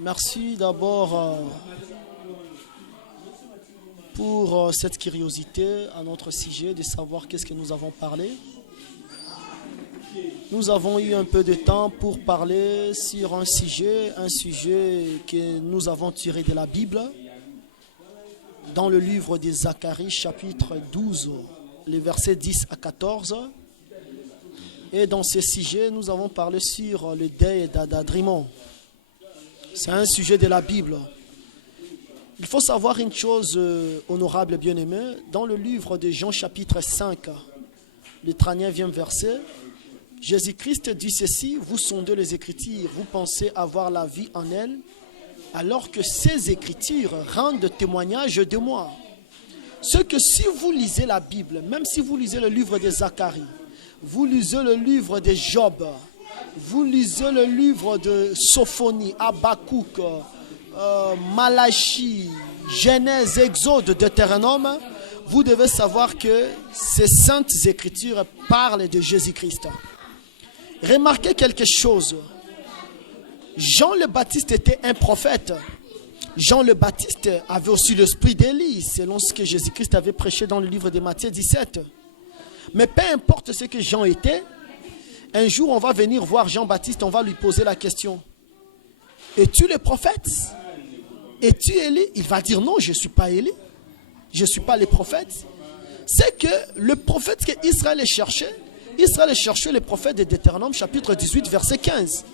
Merci d'abord pour cette curiosité à notre sujet de savoir qu'est-ce que nous avons parlé. Nous avons eu un peu de temps pour parler sur un sujet que nous avons tiré de la Bible, dans le livre de Zacharie, chapitre 12, les versets 10 à 14. Et dans ce sujet, nous avons parlé sur le deuil d'Adadrimon. C'est un sujet de la Bible. Il faut savoir une chose, honorable bien-aimé, dans le livre de Jean, chapitre 5, le 39e verset, Jésus-Christ dit ceci: vous sondez les Écritures, vous pensez avoir la vie en elles, alors que ces Écritures rendent témoignage de moi. Ce que si vous lisez la Bible, même si vous lisez le livre de Zacharie, vous lisez le livre de Job, vous lisez le livre de Sophonie, Habakkuk, Malachie, Genèse, Exode, Deutéronome, vous devez savoir que ces saintes Écritures parlent de Jésus-Christ. Remarquez quelque chose. Jean le Baptiste était un prophète. Jean le Baptiste avait aussi l'esprit d'Élie, selon ce que Jésus-Christ avait prêché dans le livre de Matthieu 17. Mais peu importe ce que Jean était, un jour on va venir voir Jean-Baptiste, on va lui poser la question: es-tu le prophète? Es-tu Élie? Il va dire non, je ne suis pas Élie, je ne suis pas le prophète. C'est que le prophète qu'Israël cherchait le prophète de Deutéronome chapitre 18 verset 15.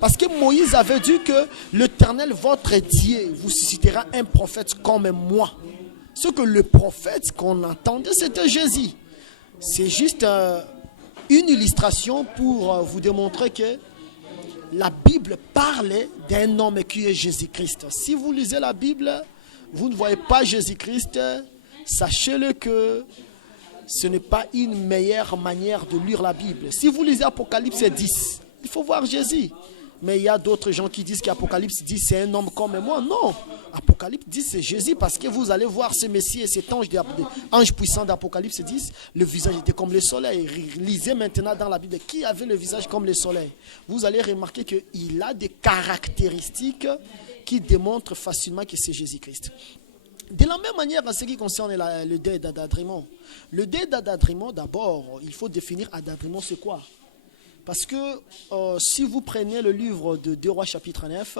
Parce que Moïse avait dit que l'Éternel votre Dieu vous suscitera un prophète comme moi. Ce que le prophète qu'on entendait, c'était Jésus. C'est juste une illustration pour vous démontrer que la Bible parle d'un homme qui est Jésus-Christ. Si vous lisez la Bible, vous ne voyez pas Jésus-Christ, sachez-le que ce n'est pas une meilleure manière de lire la Bible. Si vous lisez Apocalypse 10, il faut voir Jésus. Mais il y a d'autres gens qui disent qu'Apocalypse 10, c'est un homme comme moi. Non, Apocalypse 10, c'est Jésus, parce que vous allez voir ce Messie et cet ange puissant d'Apocalypse 10, le visage était comme le soleil. Lisez maintenant dans la Bible qui avait le visage comme le soleil. Vous allez remarquer qu'il a des caractéristiques qui démontrent facilement que c'est Jésus-Christ. De la même manière, en ce qui concerne le deuil d'Adadrimon. Le deuil d'Adadrimon, d'abord, il faut définir Adadrimon, c'est quoi? Parce que si vous prenez le livre de 2 Rois chapitre 9,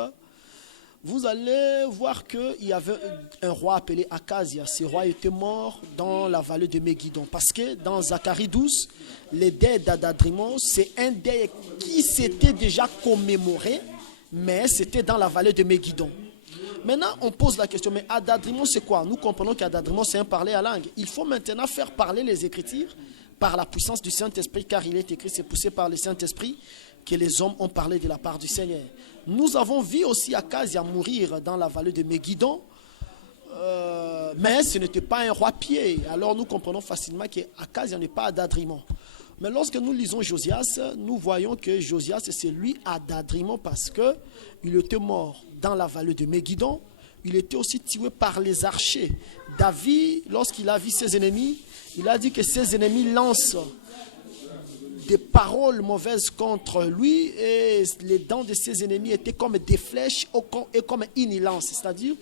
vous allez voir qu'il y avait un roi appelé Akazia. Ce roi était mort dans la vallée de Megiddo. Parce que dans Zacharie 12, le deuil d'Adadrimon, c'est un deuil qui s'était déjà commémoré, mais c'était dans la vallée de Megiddo. Maintenant, on pose la question, mais Adadrimon, c'est quoi? Nous comprenons qu'Adadrimon, c'est un parler à langue. Il faut maintenant faire parler les Écritures par la puissance du Saint-Esprit, car il est écrit, c'est poussé par le Saint-Esprit que les hommes ont parlé de la part du Seigneur. Nous avons vu aussi Akazia mourir dans la vallée de Megiddo, mais ce n'était pas un roi pieux. Alors nous comprenons facilement qu'Akazia n'est pas Adadrimon. Mais lorsque nous lisons Josias, nous voyons que Josias, c'est lui Adadrimon, parce qu'il était mort dans la vallée de Megiddo. Il était aussi tué par les archers. David, lorsqu'il a vu ses ennemis, il a dit que ses ennemis lancent des paroles mauvaises contre lui, et les dents de ses ennemis étaient comme des flèches et comme une lance. C'est-à-dire,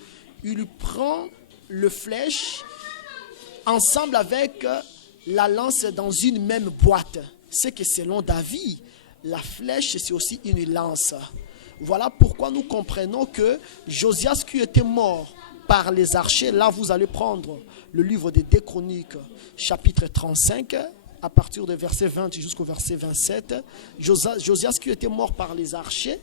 il prend le flèche ensemble avec la lance dans une même boîte. C'est que selon David, la flèche, c'est aussi une lance. Voilà pourquoi nous comprenons que Josias qui était mort par les archers, là vous allez prendre le livre des 2 Chroniques, chapitre 35, à partir du verset 20 jusqu'au verset 27. Josias qui était mort par les archers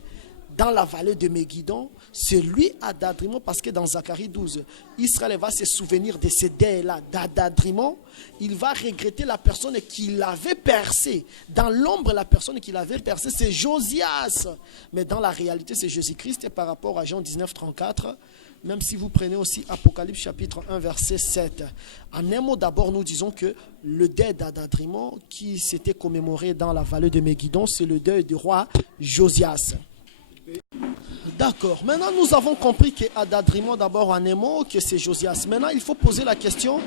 dans la vallée de Megiddo, c'est lui Adadrimon, parce que dans Zacharie 12, Israël va se souvenir de ce deuil-là d'Adadrimon. Il va regretter la personne qui l'avait percé. Dans l'ombre, la personne qui l'avait percé, c'est Josias. Mais dans la réalité, c'est Jésus-Christ. Et par rapport à Jean 19, 34, même si vous prenez aussi Apocalypse chapitre 1, verset 7. En un mot, d'abord, nous disons que le deuil d'Adadrimon, qui s'était commémoré dans la vallée de Megiddo, c'est le deuil du roi Josias. D'accord. Maintenant, nous avons compris que Adadrimon, d'abord en un mot, que c'est Josias. Maintenant, il faut poser la question,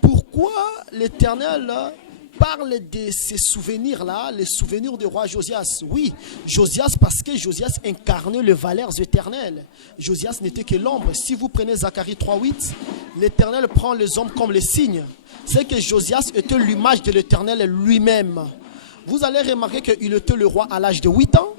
pourquoi l'Éternel parle de ces souvenirs-là, les souvenirs du roi Josias. Oui, Josias, parce que Josias incarnait les valeurs éternelles. Josias n'était que l'ombre. Si vous prenez Zacharie 3:8, l'Éternel prend les hommes comme les signes. C'est que Josias était l'image de l'Éternel lui-même. Vous allez remarquer qu'il était le roi à l'âge de 8 ans.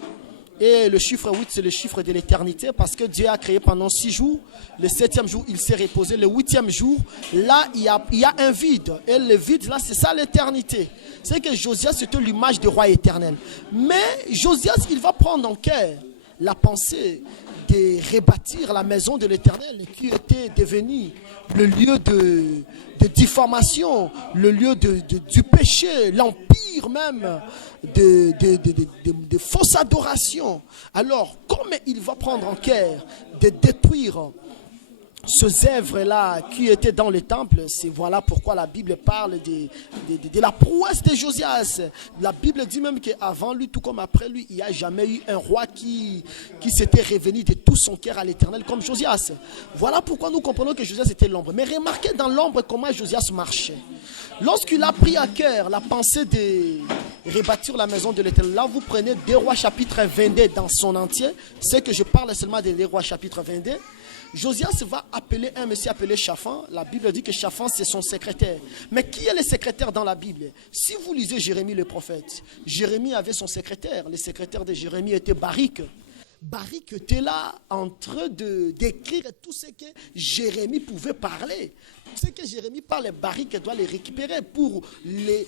Et le chiffre 8, c'est le chiffre de l'éternité parce que Dieu a créé pendant 6 jours. Le 7e jour, il s'est reposé. Le 8e jour, là, il y a un vide. Et le vide, là, c'est ça l'éternité. C'est que Josias, c'était l'image du roi éternel. Mais Josias, il va prendre en cœur la pensée de rebâtir la maison de l'Éternel qui était devenue le lieu de diffamation, le lieu du péché, l'empire même de fausse adoration. Alors, comme il va prendre en cœur de détruire ces œuvres-là qui étaient dans le temple, c'est voilà pourquoi la Bible parle de la prouesse de Josias. La Bible dit même qu'avant lui, tout comme après lui, il n'y a jamais eu un roi qui s'était revenu de tout son cœur à l'Éternel comme Josias. Voilà pourquoi nous comprenons que Josias était l'ombre. Mais remarquez dans l'ombre comment Josias marchait. Lorsqu'il a pris à cœur la pensée de rebâtir la maison de l'Éternel, là vous prenez 2 Rois chapitre 22 dans son entier. C'est que je parle seulement de 2 Rois chapitre 22. Josias va appeler un monsieur appelé Shaphan. La Bible dit que Shaphan c'est son secrétaire. Mais qui est le secrétaire dans la Bible? Si vous lisez Jérémie le prophète, Jérémie avait son secrétaire. Le secrétaire de Jérémie était Baruch. Baruch était là en train d'écrire tout ce que Jérémie pouvait parler. Tout ce que Jérémie parle, Baruch doit les récupérer pour les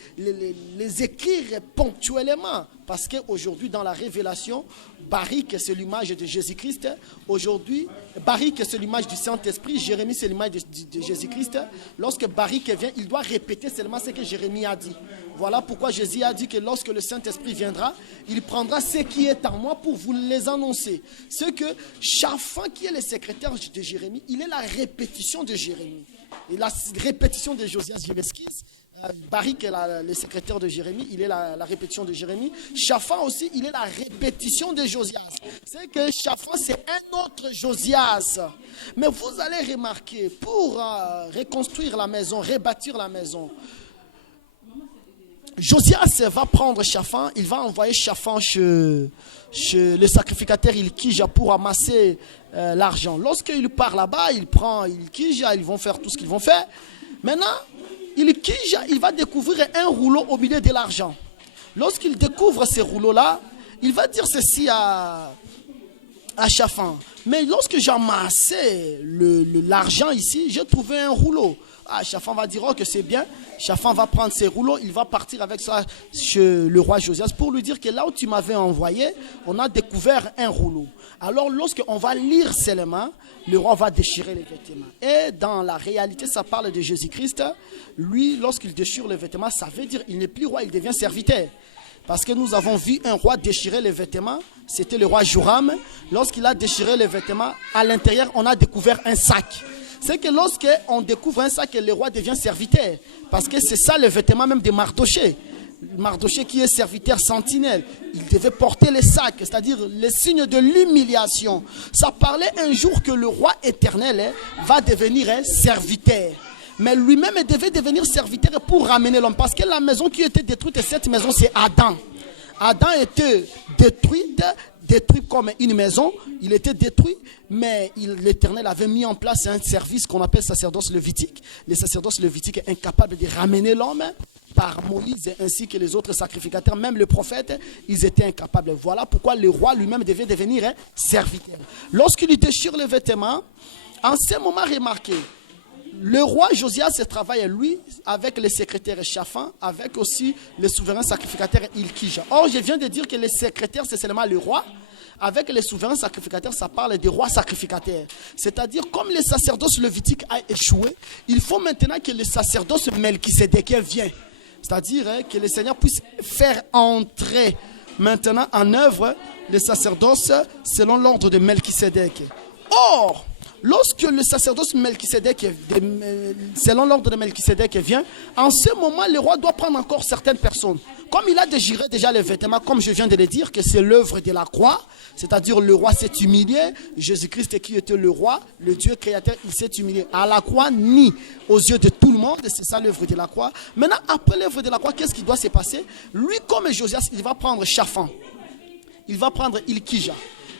écrire ponctuellement. Parce qu'aujourd'hui, dans la révélation, Baruch, c'est l'image de Jésus-Christ. Aujourd'hui, Baruch, c'est l'image du Saint-Esprit. Jérémie, c'est l'image de Jésus-Christ. Lorsque Baruch vient, il doit répéter seulement ce que Jérémie a dit. Voilà pourquoi Jésus a dit que lorsque le Saint-Esprit viendra, il prendra ce qui est en moi pour vous les annoncer. C'est que Shaphan, qui est le secrétaire de Jérémie, il est la répétition de Jérémie. Et la répétition de Josias, je m'excuse. Baruch est le secrétaire de Jérémie, il est la répétition de Jérémie. Shaphan aussi, il est la répétition de Josias. C'est que Shaphan, c'est un autre Josias. Mais vous allez remarquer, pour reconstruire la maison, rebâtir la maison, Josias va prendre Shaphan, il va envoyer Shaphan chez le sacrificateur Ilkija pour amasser l'argent. Lorsqu'il part là-bas, il prend Ilkija, ils vont faire tout ce qu'ils vont faire. Maintenant, Ilkija, il va découvrir un rouleau au milieu de l'argent. Lorsqu'il découvre ce rouleau-là, il va dire ceci à Shaphan. Mais lorsque j'ai amassé l'argent ici, j'ai trouvé un rouleau. Shaphan va dire que c'est bien. Shaphan va prendre ses rouleaux, il va partir avec ça chez le roi Josias pour lui dire que là où tu m'avais envoyé, on a découvert un rouleau. Alors lorsqu'on va lire seulement, le roi va déchirer les vêtements. Et dans la réalité, ça parle de Jésus-Christ. Lui, lorsqu'il déchire les vêtements, ça veut dire qu'il n'est plus roi, il devient serviteur. Parce que nous avons vu un roi déchirer les vêtements, c'était le roi Joram. Lorsqu'il a déchiré les vêtements, à l'intérieur, on a découvert un sac. C'est que lorsqu'on découvre un sac, le roi devient serviteur. Parce que c'est ça le vêtement même de Mardoché. Mardoché qui est serviteur sentinelle. Il devait porter les sacs, c'est-à-dire les signes de l'humiliation. Ça parlait un jour que le roi éternel va devenir serviteur. Mais lui-même devait devenir serviteur pour ramener l'homme. Parce que la maison qui était détruite, cette maison, c'est Adam. Adam était détruit comme une maison. Il était détruit, mais l'Éternel avait mis en place un service qu'on appelle sacerdoce lévitique. Le sacerdoce lévitique est incapable de ramener l'homme par Moïse ainsi que les autres sacrificateurs, même le prophète, ils étaient incapables. Voilà pourquoi le roi lui-même devait devenir serviteur. Lorsqu'il déchire les vêtements, en ce moment, remarquez, le roi Josias travaille, lui, avec le secrétaire Shaphan, avec aussi le souverain sacrificateur Ilkija. Or, je viens de dire que le secrétaire, c'est seulement le roi. Avec les souverains sacrificateurs, ça parle des rois sacrificateurs. C'est-à-dire, comme le sacerdoce lévitique a échoué, il faut maintenant que le sacerdoce melchisédékien vienne. C'est-à-dire que le Seigneur puisse faire entrer maintenant en œuvre le sacerdoce selon l'ordre de Melchisédek. Or, lorsque le sacerdoce Melchisédek, selon l'ordre de Melchisédek vient, en ce moment, le roi doit prendre encore certaines personnes. Comme il a déchiré déjà les vêtements, comme je viens de le dire, que c'est l'œuvre de la croix, c'est-à-dire le roi s'est humilié, Jésus-Christ qui était le roi, le Dieu créateur, il s'est humilié à la croix, ni aux yeux de tout le monde, c'est ça l'œuvre de la croix. Maintenant, après l'œuvre de la croix, qu'est-ce qui doit se passer? Lui, comme Josias, il va prendre Shaphan, il va prendre Ilkija,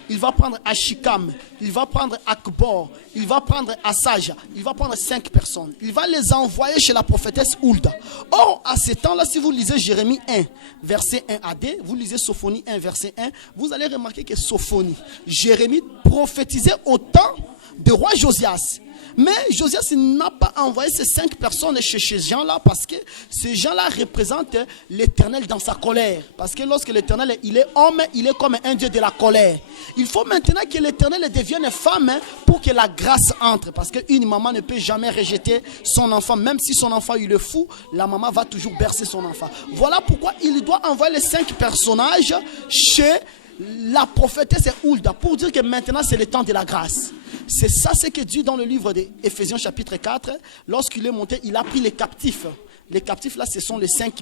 il va prendre Ashikam, il va prendre Akbor, il va prendre Asaja, il va prendre 5 personnes. Il va les envoyer chez la prophétesse Hulda. Or, à ce temps-là, si vous lisez Jérémie 1, verset 1 à 2, vous lisez Sophonie 1, verset 1, vous allez remarquer que Sophonie, Jérémie prophétisait au temps du roi Josias. Mais Josias n'a pas envoyé ces 5 personnes chez ces gens-là parce que ces gens-là représentent l'Éternel dans sa colère. Parce que lorsque l'Éternel il est homme, il est comme un Dieu de la colère. Il faut maintenant que l'Éternel devienne femme pour que la grâce entre. Parce qu'une maman ne peut jamais rejeter son enfant. Même si son enfant il est fou, la maman va toujours bercer son enfant. Voilà pourquoi il doit envoyer les 5 personnages chez la prophétesse Hulda pour dire que maintenant c'est le temps de la grâce. C'est ça ce que Dieu dans le livre d'Éphésiens chapitre 4, lorsqu'il est monté, il a pris les captifs. Les captifs là, ce sont les 5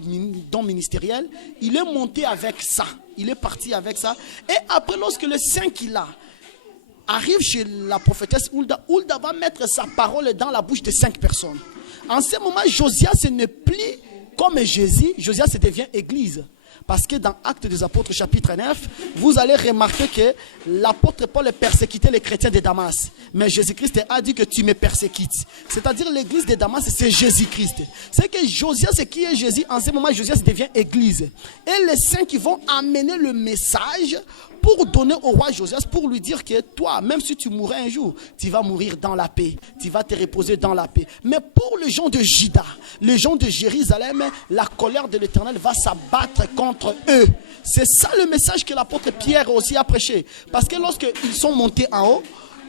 dons ministériels. Il est monté avec ça. Il est parti avec ça. Et après, lorsque les 5 il a arrive chez la prophétesse Hulda, Hulda va mettre sa parole dans la bouche de 5 personnes. En ce moment, Josias ne plie comme Jésus. Josias devient église. Parce que dans Actes des Apôtres chapitre 9, vous allez remarquer que l'apôtre Paul persécutait les chrétiens de Damas. Mais Jésus-Christ a dit que tu me persécutes. C'est-à-dire l'église de Damas, c'est Jésus-Christ. C'est que Josias, qui est Jésus, en ce moment, Josias devient église. Et les saints qui vont amener le message pour donner au roi Josias, pour lui dire que toi, même si tu mourrais un jour, tu vas mourir dans la paix. Tu vas te reposer dans la paix. Mais pour les gens de Juda, les gens de Jérusalem, la colère de l'Éternel va s'abattre contre eux. C'est ça le message que l'apôtre Pierre aussi a prêché. Parce que lorsqu'ils sont montés en haut,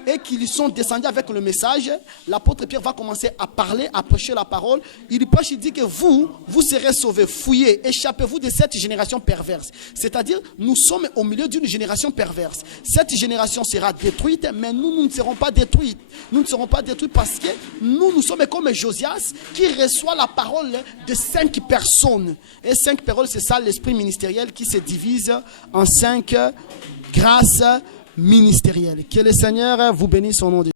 et qu'ils sont descendus avec le message, l'apôtre Pierre va commencer à parler, à prêcher la parole. Il prêche, il dit que vous serez sauvés, fouillez, échappez-vous de cette génération perverse. C'est-à-dire, nous sommes au milieu d'une génération perverse. Cette génération sera détruite, mais nous ne serons pas détruits. Nous ne serons pas détruits parce que nous sommes comme Josias qui reçoit la parole de 5 personnes. Et 5 paroles, c'est ça l'esprit ministériel qui se divise en 5 grâces ministériel. Que le Seigneur vous bénisse au nom de Jésus.